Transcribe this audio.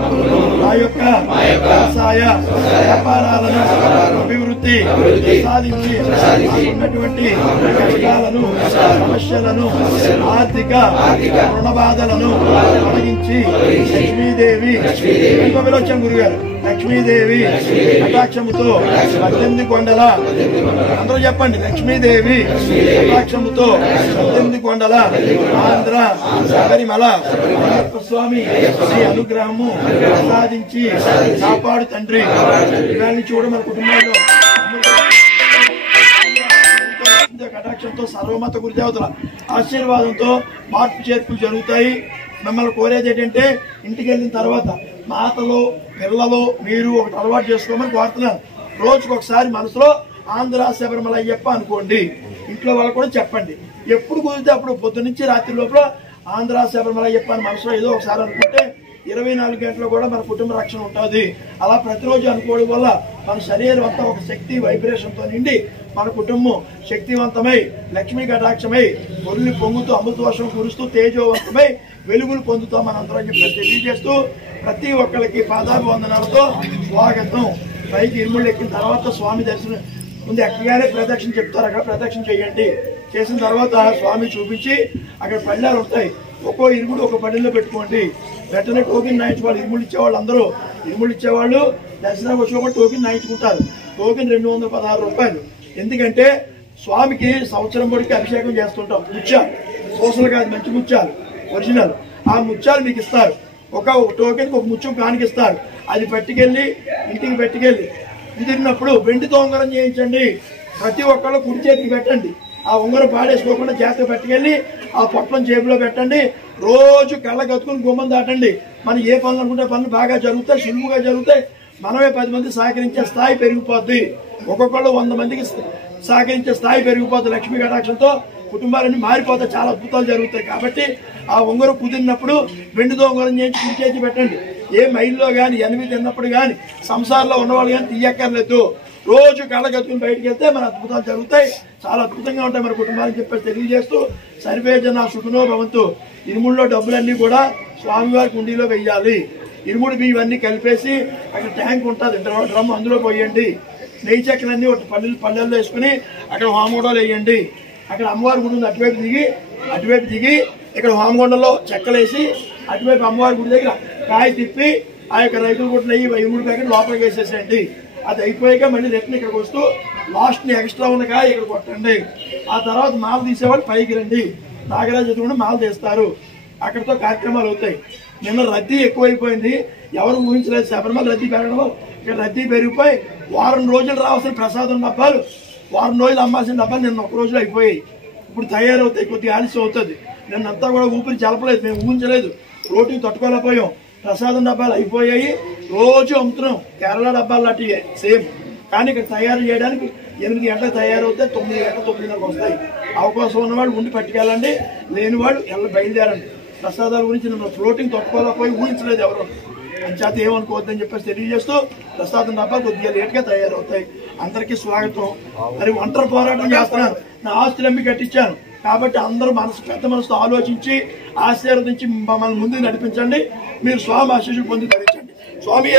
మమ్ములను మా యొక్క వ్యవసాయ వ్యాపారాలను అభివృద్ధి సాధించి ఉన్నటువంటి కష్టాలను సమస్యలను ఆర్థిక రుణ బాధలను తొలగించి లక్ష్మీదేవి విలోచన గురుగారు లక్ష్మీదేవి కటాక్షముతో 18 కొండల అందరూ చెప్పండి లక్ష్మీదేవి కటాక్షముతో 18 కొండల ఆంధ్ర శబరిమల అయ్యప్ప స్వామి శ్రీ అనుగ్రహము ప్రసాదించి కాపాడు తండ్రి. ఇవాళ నుంచి కూడా మన కుటుంబంలో కటాక్షంతో సర్వమత గురుదేవతల ఆశీర్వాదంతో మార్పు చేర్పులు జరుగుతాయి. మిమ్మల్ని కోరేది ఏంటంటే ఇంటికి వెళ్ళిన తర్వాత మాతలు పిల్లలు మీరు ఒకటి అలవాటు చేసుకోమని కోరుతున్నాను. రోజుకు ఒకసారి మనసులో ఆంధ్ర శబరిమల అయ్యప్ప అనుకోండి. ఇంట్లో వాళ్ళు కూడా చెప్పండి. ఎప్పుడు కుదిరితే అప్పుడు పొద్దు నుంచి రాత్రి లోపల ఆంధ్ర శబరిమల అయ్యప్ప అని మనసులో ఏదో ఒకసారి అనుకుంటే 24 గంటలు కూడా మన కుటుంబ రక్షణ ఉంటుంది. అలా ప్రతిరోజు అనుకోవడం వల్ల మన శరీరం అంతా ఒక శక్తి వైబ్రేషన్తో నిండి మన కుటుంబం శక్తివంతమై లక్ష్మీ కటాక్షమై ఒళ్ళు పొంగుతూ అమృతవర్షం కురుస్తూ తేజోవంతమై వెలుగులు పొందుతాం మనందరం చెప్పి తెలియజేస్తూ ప్రతి ఒక్కరికి పాదాభివందనాలతో స్వాగతం. పైకి ఇరుముళ్ళు ఎక్కిన తర్వాత స్వామి దర్శనం ముందు ఎక్కగానే ప్రదక్షిణ చెప్తారు. అక్కడ ప్రదక్షిణ చేయండి. చేసిన తర్వాత స్వామి చూపించి అక్కడ పళ్ళాలు ఉంటాయి. ఒక్కో ఇరుముడు ఒక పళ్ళెల్లో పెట్టుకోండి. వెంటనే టోకెన్ నాయించుకోవాలి. ఇరుముళ్ళు ఇచ్చేవాళ్ళు అందరూ ఇరుముళ్ళు ఇచ్చేవాళ్ళు దర్శనానికి వచ్చి టోకెన్ నాయించుకుంటారు. టోకెన్ 216 రూపాయలు. ఎందుకంటే స్వామికి సంవత్సరం పొడికి అభిషేకం చేస్తుంటాం. ముత్యాలు సోసలు కాదు, మంచి ముత్యాలు ఒరిజినల్. ఆ ముత్యాలు మీకు ఇస్తారు. ఒక టోకెన్కి ఒక ముత్యం కానికిస్తారు. అది పట్టుకెళ్ళి ఇంటికి పట్టుకెళ్ళి కుదిరినప్పుడు వెండితో ఉంగరం చేయించండి. ప్రతి ఒక్కళ్ళు కుడి చేతికి పెట్టండి. ఆ ఉంగరం పాడేసుకోకుండా జాగ్రత్త పట్టుకెళ్ళి ఆ పొట్లం జేబులో పెట్టండి. రోజు కళ్ళ కత్తుకుని గుమ్మం దాటండి. మనం ఏ పనులు అనుకుంటే పనులు బాగా జరుగుతాయి, సులువుగా జరుగుతాయి. మనమే 10 మంది సహకరించే స్థాయి పెరిగిపోద్ది. ఒక్కొక్కళ్ళు 100 మందికి సహకరించే స్థాయి పెరిగిపోద్ది. లక్ష్మీ కటాక్షంతో కుటుంబాలన్నీ మారిపోతాయి. చాలా అద్భుతాలు జరుగుతాయి. కాబట్టి ఆ ఉంగరం కుదిరినప్పుడు వెండితో ఉంగరం చేయించి కుడి చేసి పెట్టండి. ఏ మైల్లో కానీ 8 తిన్నప్పుడు కానీ సంసారంలో ఉన్నవాళ్ళు కానీ తీయక్కర్లేదు. రోజు కళ్ళ కత్తుకుని బయటకు వెళ్తే మన అద్భుతాలు జరుగుతాయి. చాలా అద్భుతంగా ఉంటాయి మన కుటుంబాలని చెప్పేసి తెలియజేస్తూ సర్వేజన సుఖనో భవంతు. ఇరుముడిలో డబ్బులన్నీ కూడా స్వామివారి కుండీలో వెయ్యాలి. ఇరుముడి బియ్యవన్నీ కలిపేసి అక్కడ ట్యాంక్ ఉంటుంది, డ్రమ్, అందులో పోయండి. నెయ్యి చెక్కలన్నీ ఒక పల్లెల్లో వేసుకుని అక్కడ హోమగుండాలు వేయండి. అక్కడ అమ్మవారి గుడి ఉంది, అటువైపు దిగి ఇక్కడ హోమగుండంలో చెక్కలేసి అటువైపు అమ్మవారి గుడి దగ్గర కాయ తిప్పి ఆ యొక్క రైతుల గుడ్లు అయ్యి 3 ప్యాకెట్ లోపలికి వేసేసేయండి. అది అయిపోయాక మళ్ళీ రిటర్న్ ఇక్కడికి వస్తూ లాస్ట్ని ఎక్స్ట్రా ఉన్న కాయ ఇక్కడ కొట్టండి. ఆ తర్వాత మాల తీసేవాళ్ళు పైకి రండి. నాగరాజు కూడా మాల తీస్తారు. అక్కడితో కార్యక్రమాలు అవుతాయి. నిన్న రద్దీ ఎక్కువైపోయింది. ఎవరు ఊహించలేదు. శబరిమల రద్దీ పెరగడం, ఇక్కడ రద్దీ పెరిగిపోయి వారం రోజులు రావాల్సిన ప్రసాదం డబ్బాలు, వారం రోజులు అమ్మాల్సిన డబ్బాలు నిన్న 1 రోజులో అయిపోయాయి. ఇప్పుడు తయారవుతాయి. కొద్దిగా ఆలస్యం అవుతుంది. నిన్నంతా కూడా ఊపిరి జలపలేదు, మేము ఊహించలేదు. రోటీని తట్టుకోలేకపోయాం. ప్రసాదం డబ్బాలు అయిపోయాయి. రోజు అమ్ముతున్నాం. కేరళ డబ్బాలు లాంటివి సేమ్. కానీ ఇక్కడ తయారు చేయడానికి 8 గంటలకు తయారవుతాయి. 9 గంటలు 9:30 వస్తాయి. అవకాశం ఉన్నవాళ్ళు ఉండి పట్టుకెళ్ళండి, లేని వాళ్ళు బయలుదేరండి. ప్రసాదాల గురించి నన్ను ఫ్లోటింగ్ తట్టుకోలేకపోయి ఊహించలేదు ఎవరు. అంచేత ఏమనుకోవద్దని చెప్పేసి తెలియజేస్తూ ప్రసాదం డబ్బాలు కొద్దిగా లేట్గా తయారవుతాయి. అందరికీ స్వాగతం. మరి ఒంటరి పోరాటం చేస్తున్నాను. నా ఆస్తులు అమ్మి కట్టించాను. కాబట్టి అందరూ పెద్ద మనసుతో ఆలోచించి ఆశీర్వదించి మమ్మల్ని ముందుకు నడిపించండి. మీరు స్వామి ఆశీస్సులు పొంది ధరించండి. స్వామి